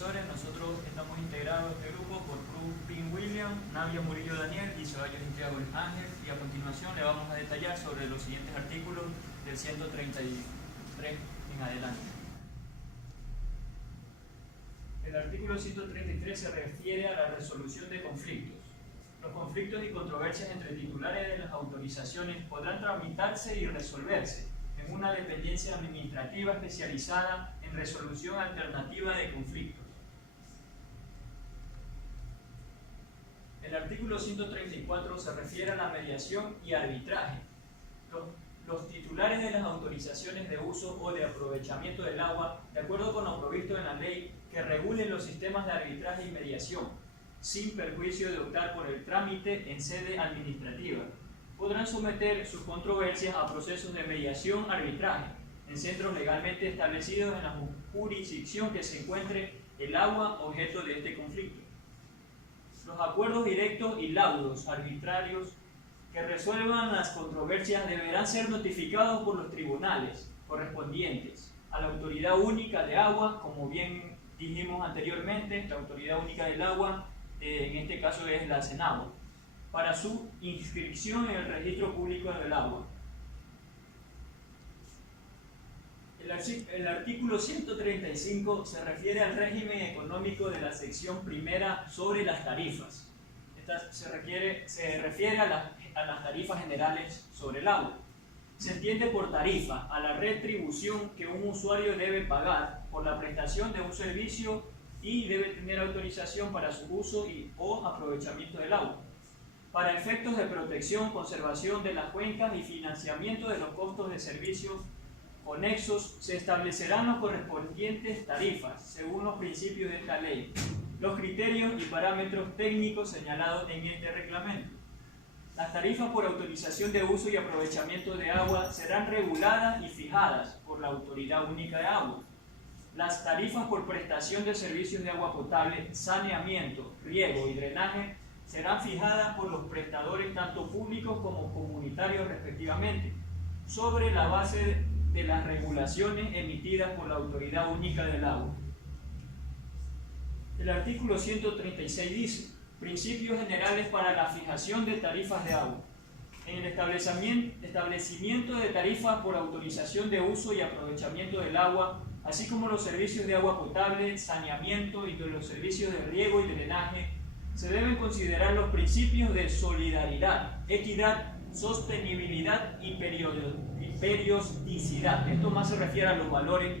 profesores. Nosotros estamos integrados en este grupo por Cruz Pin William, Navia Murillo Daniel y Ceballos Intriago Ángel, y a continuación le vamos a detallar sobre los siguientes artículos del 133 en adelante. El artículo 133 se refiere a la resolución de conflictos. Los conflictos y controversias entre titulares de las autorizaciones podrán tramitarse y resolverse en una dependencia administrativa especializada en resolución alternativa de conflictos. El artículo 134 se refiere a la mediación y arbitraje. Los titulares de las autorizaciones de uso o de aprovechamiento del agua, de acuerdo con lo provisto en la ley que regule los sistemas de arbitraje y mediación, sin perjuicio de optar por el trámite en sede administrativa, podrán someter sus controversias a procesos de mediación-arbitraje en centros legalmente establecidos en la jurisdicción que se encuentre el agua objeto de este conflicto. Los acuerdos directos y laudos arbitrarios que resuelvan las controversias deberán ser notificados por los tribunales correspondientes a la Autoridad Única de Agua, como bien dijimos anteriormente. La Autoridad Única del Agua, en este caso es la CENAGUA, para su inscripción en el Registro Público del Agua. El artículo 135 se refiere al régimen económico de la sección primera sobre las tarifas. Esta se refiere a las tarifas generales sobre el agua. Se entiende por tarifa a la retribución que un usuario debe pagar por la prestación de un servicio y debe tener autorización para su uso o aprovechamiento del agua. Para efectos de protección, conservación de las cuencas y financiamiento de los costos de servicios conexos, se establecerán las correspondientes tarifas según los principios de esta ley, los criterios y parámetros técnicos señalados en este reglamento. Las tarifas por autorización de uso y aprovechamiento de agua serán reguladas y fijadas por la Autoridad Única de Agua. Las tarifas por prestación de servicios de agua potable, saneamiento, riego y drenaje serán fijadas por los prestadores tanto públicos como comunitarios respectivamente, sobre la base de las regulaciones emitidas por la Autoridad Única del Agua. El artículo 136 dice: principios generales para la fijación de tarifas de agua. En el establecimiento de tarifas por autorización de uso y aprovechamiento del agua, así como los servicios de agua potable, saneamiento y de los servicios de riego y drenaje, se deben considerar los principios de solidaridad, equidad, sostenibilidad y periodicidad. Esto más se refiere a los valores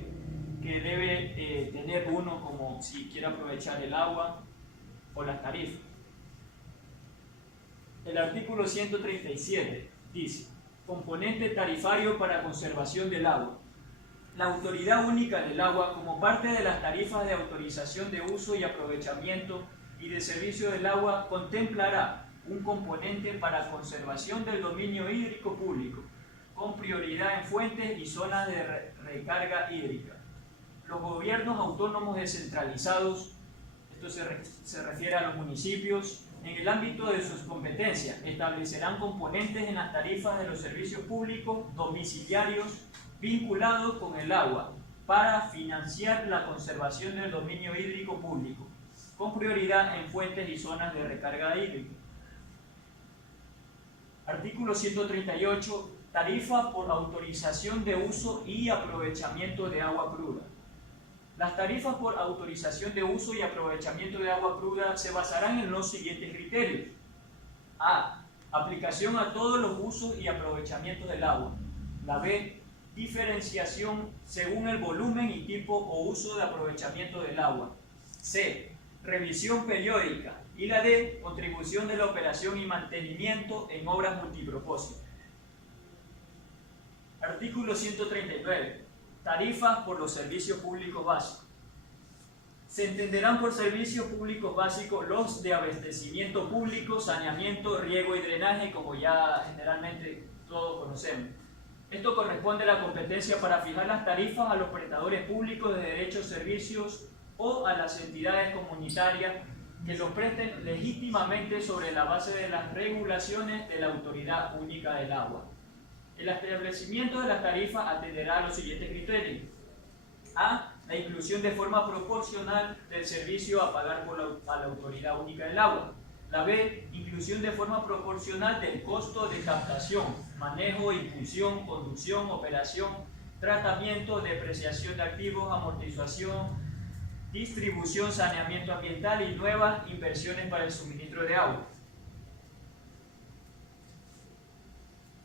que debe tener uno como si quiere aprovechar el agua o las tarifas. El artículo 137 dice: componente tarifario para conservación del agua. La Autoridad Única del Agua, como parte de las tarifas de autorización de uso y aprovechamiento y de servicio del agua, contemplará un componente para conservación del dominio hídrico público, con prioridad en fuentes y zonas de recarga hídrica. Los gobiernos autónomos descentralizados, esto se refiere a los municipios, en el ámbito de sus competencias, establecerán componentes en las tarifas de los servicios públicos domiciliarios vinculados con el agua para financiar la conservación del dominio hídrico público, con prioridad en fuentes y zonas de recarga hídrica. Artículo 138. Tarifa por autorización de uso y aprovechamiento de agua cruda. Las tarifas por autorización de uso y aprovechamiento de agua cruda se basarán en los siguientes criterios. A. Aplicación a todos los usos y aprovechamientos del agua. La B. Diferenciación según el volumen y tipo o uso de aprovechamiento del agua. C. Revisión periódica. Y la D. Contribución de la operación y mantenimiento en obras multipropósito. Artículo 139. Tarifas por los servicios públicos básicos. Se entenderán por servicios públicos básicos los de abastecimiento público, saneamiento, riego y drenaje, como ya generalmente todos conocemos. Esto corresponde a la competencia para fijar las tarifas a los prestadores públicos de derechos, servicios o a las entidades comunitarias que los presten legítimamente sobre la base de las regulaciones de la Autoridad Única del Agua. El establecimiento de las tarifas atenderá a los siguientes criterios. A. La inclusión de forma proporcional del servicio a pagar a la Autoridad Única del Agua. La B, inclusión de forma proporcional del costo de captación, manejo, impulsión, conducción, operación, tratamiento, depreciación de activos, amortización, distribución, saneamiento ambiental y nuevas inversiones para el suministro de agua.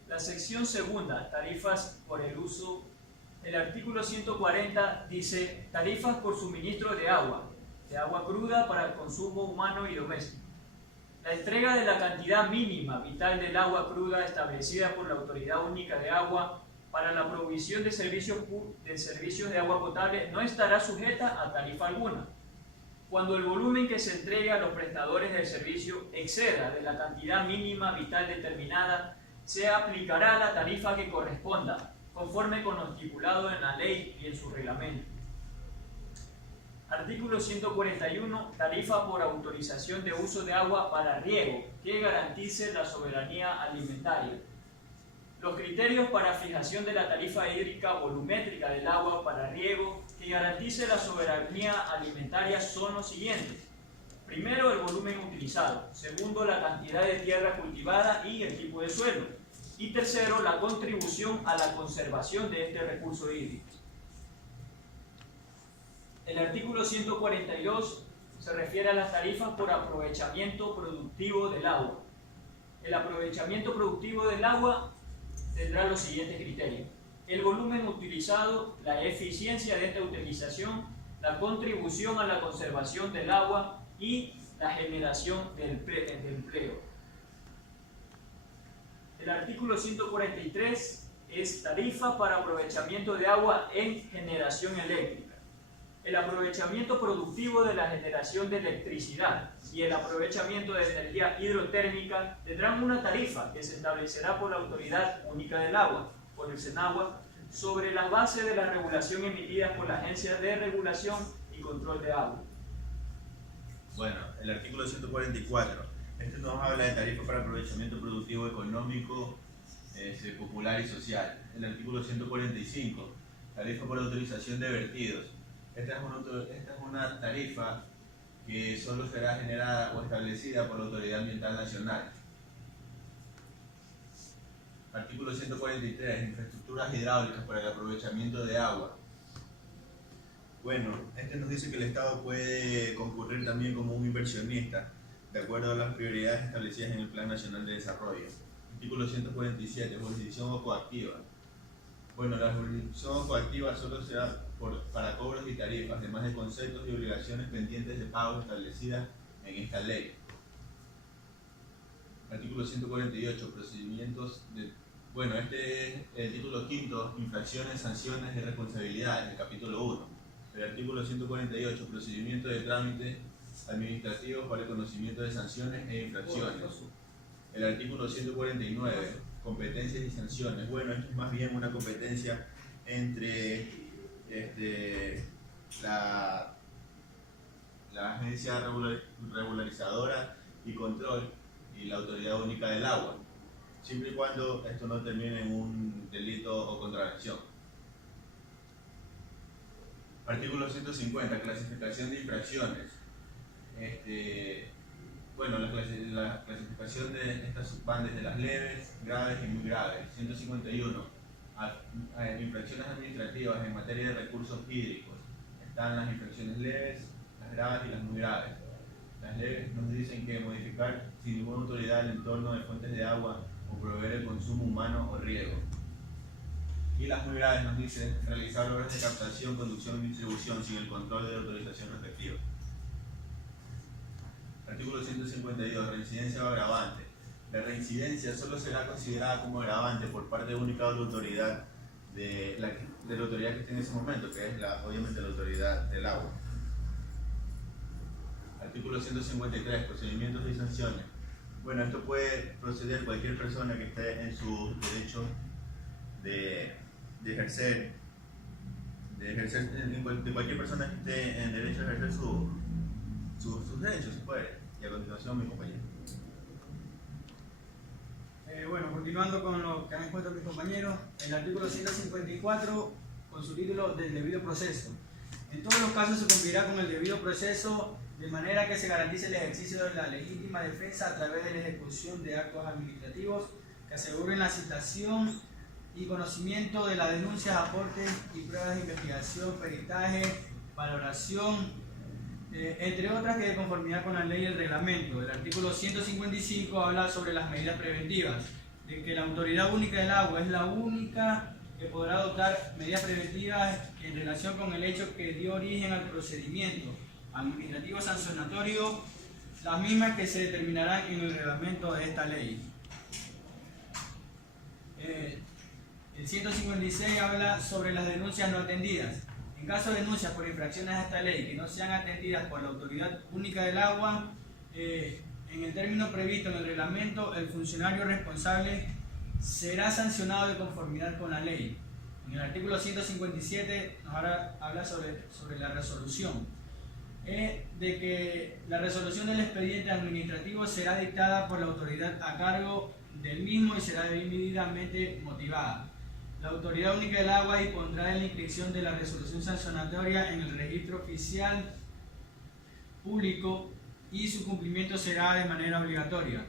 La sección segunda, tarifas por el uso. El artículo 140 dice tarifas por suministro de agua cruda para el consumo humano y doméstico. La entrega de la cantidad mínima vital del agua cruda establecida por la Autoridad Única de Agua para la provisión de servicios de agua potable no estará sujeta a tarifa alguna. Cuando el volumen que se entregue a los prestadores del servicio exceda de la cantidad mínima vital determinada, se aplicará la tarifa que corresponda, conforme con lo estipulado en la ley y en su reglamento. Artículo 141. Tarifa por autorización de uso de agua para riego que garantice la soberanía alimentaria. Los criterios para fijación de la tarifa hídrica volumétrica del agua para riego que garantice la soberanía alimentaria son los siguientes. Primero, el volumen utilizado. Segundo, la cantidad de tierra cultivada y el tipo de suelo. Y tercero, la contribución a la conservación de este recurso hídrico. El artículo 142 se refiere a las tarifas por aprovechamiento productivo del agua. El aprovechamiento productivo del agua tendrá los siguientes criterios: el volumen utilizado, la eficiencia de esta utilización, la contribución a la conservación del agua y la generación de empleo. El artículo 143 es tarifa para aprovechamiento de agua en generación eléctrica. El aprovechamiento productivo de la generación de electricidad y el aprovechamiento de energía hidrotérmica tendrán una tarifa que se establecerá por la Autoridad Única del Agua, por el SENAGUA, sobre la base de la regulación emitida por la Agencia de Regulación y Control de Agua. Bueno, el artículo 144. Este nos habla de tarifa para aprovechamiento productivo económico, popular y social. El artículo 145. Tarifa por autorización de vertidos. Esta es una tarifa que solo será generada o establecida por la Autoridad Ambiental Nacional. Artículo 143. Infraestructuras hidráulicas para el aprovechamiento de agua. Bueno, este nos dice que el Estado puede concurrir también como un inversionista, de acuerdo a las prioridades establecidas en el Plan Nacional de Desarrollo. Artículo 147. Jurisdicción o coactiva. Bueno, la jurisdicción o coactiva solo será para cobros y tarifas, además de conceptos y obligaciones pendientes de pago establecidas en esta ley. Artículo 148. Procedimientos de... Bueno, este es el título quinto, infracciones, sanciones y responsabilidades, del capítulo 1. El artículo 148, procedimiento de trámite administrativo para el conocimiento de sanciones e infracciones. El artículo 149, competencias y sanciones. Bueno, esto es más bien una competencia entre la agencia regularizadora y control y la Autoridad Única del Agua, siempre y cuando esto no termine en un delito o contravención. Artículo 150, clasificación de infracciones. Bueno, la clasificación de estas van desde las leves, graves y muy graves. 151. Infracciones administrativas en materia de recursos hídricos. Están las infracciones leves, las graves y las muy graves. Las leves nos dicen que modificar sin ninguna autoridad el entorno de fuentes de agua o proveer el consumo humano o riego. Y las muy graves nos dicen realizar obras de captación, conducción y distribución sin el control de la autorización respectiva. Artículo 152. Reincidencia o agravante. La reincidencia solo será considerada como agravante por parte única de la autoridad de la autoridad que esté en ese momento, que es obviamente la autoridad del agua. Artículo 153. Procedimientos y sanciones. Bueno, esto puede proceder cualquier persona que esté en su derecho de ejercer de cualquier persona que esté en derecho a ejercer sus derechos, se puede. Y a continuación, mi compañero. Bueno, continuando con lo que han expuesto mis compañeros, el artículo 154, con su título del debido proceso. En todos los casos se cumplirá con el debido proceso de manera que se garantice el ejercicio de la legítima defensa a través de la ejecución de actos administrativos que aseguren la citación y conocimiento de las denuncias, aportes y pruebas de investigación, peritaje, valoración, entre otras, que de conformidad con la ley y el reglamento. El artículo 155 habla sobre las medidas preventivas, de que la Autoridad Única del Agua es la única que podrá adoptar medidas preventivas en relación con el hecho que dio origen al procedimiento administrativo sancionatorio, las mismas que se determinarán en el reglamento de esta ley. El 156 habla sobre las denuncias no atendidas. En caso de denuncias por infracciones a esta ley que no sean atendidas por la Autoridad Única del Agua, en el término previsto en el reglamento, el funcionario responsable será sancionado de conformidad con la ley. En el artículo 157 nos habla sobre la resolución, de que la resolución del expediente administrativo será dictada por la autoridad a cargo del mismo y será debidamente motivada. La Autoridad Única del Agua dispondrá de la inscripción de la resolución sancionatoria en el registro oficial público y su cumplimiento será de manera obligatoria.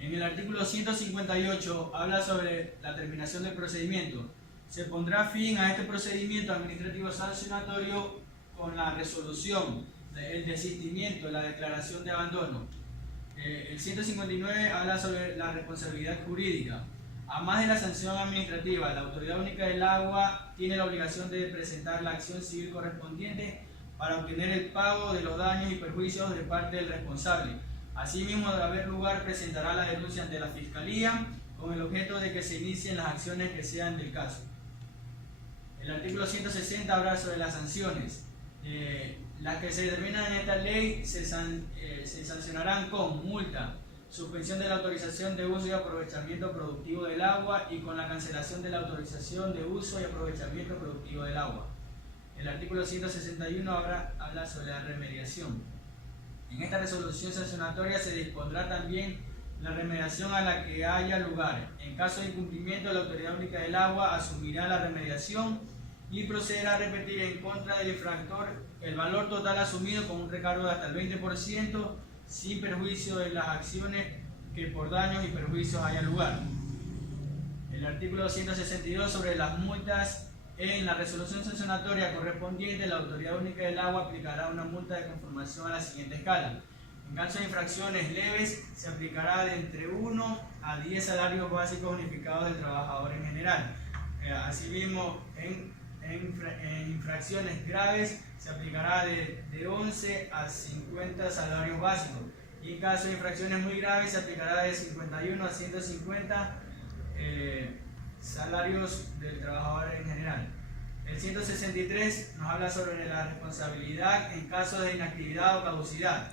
En el artículo 158 habla sobre la terminación del procedimiento. Se pondrá fin a este procedimiento administrativo sancionatorio con la resolución, el desistimiento, la declaración de abandono. El 159 habla sobre la responsabilidad jurídica. A más de la sanción administrativa, la Autoridad Única del Agua tiene la obligación de presentar la acción civil correspondiente para obtener el pago de los daños y perjuicios de parte del responsable. Asimismo, de haber lugar, presentará la denuncia ante la Fiscalía con el objeto de que se inicien las acciones que sean del caso. El artículo 160 habla sobre las sanciones. Las que se determinan en esta ley se sancionarán con multa, suspensión de la autorización de uso y aprovechamiento productivo del agua y con la cancelación de la autorización de uso y aprovechamiento productivo del agua. El artículo 161 habla sobre la remediación. En esta resolución sancionatoria se dispondrá también la remediación a la que haya lugar. En caso de incumplimiento, la Autoridad Única del Agua asumirá la remediación y procederá a repetir en contra del infractor el valor total asumido con un recargo de hasta el 20%, sin perjuicio de las acciones que por daños y perjuicios haya lugar. El artículo 162 sobre las multas. En la resolución sancionatoria correspondiente, la Autoridad Única del Agua aplicará una multa de conformación a la siguiente escala. En caso de infracciones leves, se aplicará de entre 1 a 10 salarios básicos unificados del trabajador en general. Asimismo, en infracciones graves, se aplicará de 11 a 50 salarios básicos. Y en caso de infracciones muy graves, se aplicará de 51 a 150 salarios del trabajador en general. El 163 nos habla sobre la responsabilidad en caso de inactividad o caducidad.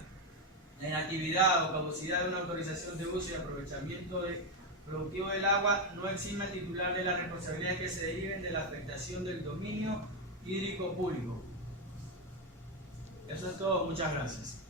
La inactividad o caducidad de una autorización de uso y aprovechamiento productivo del agua no exime al titular de las responsabilidades que se deriven de la afectación del dominio hídrico público. Eso es todo, muchas gracias.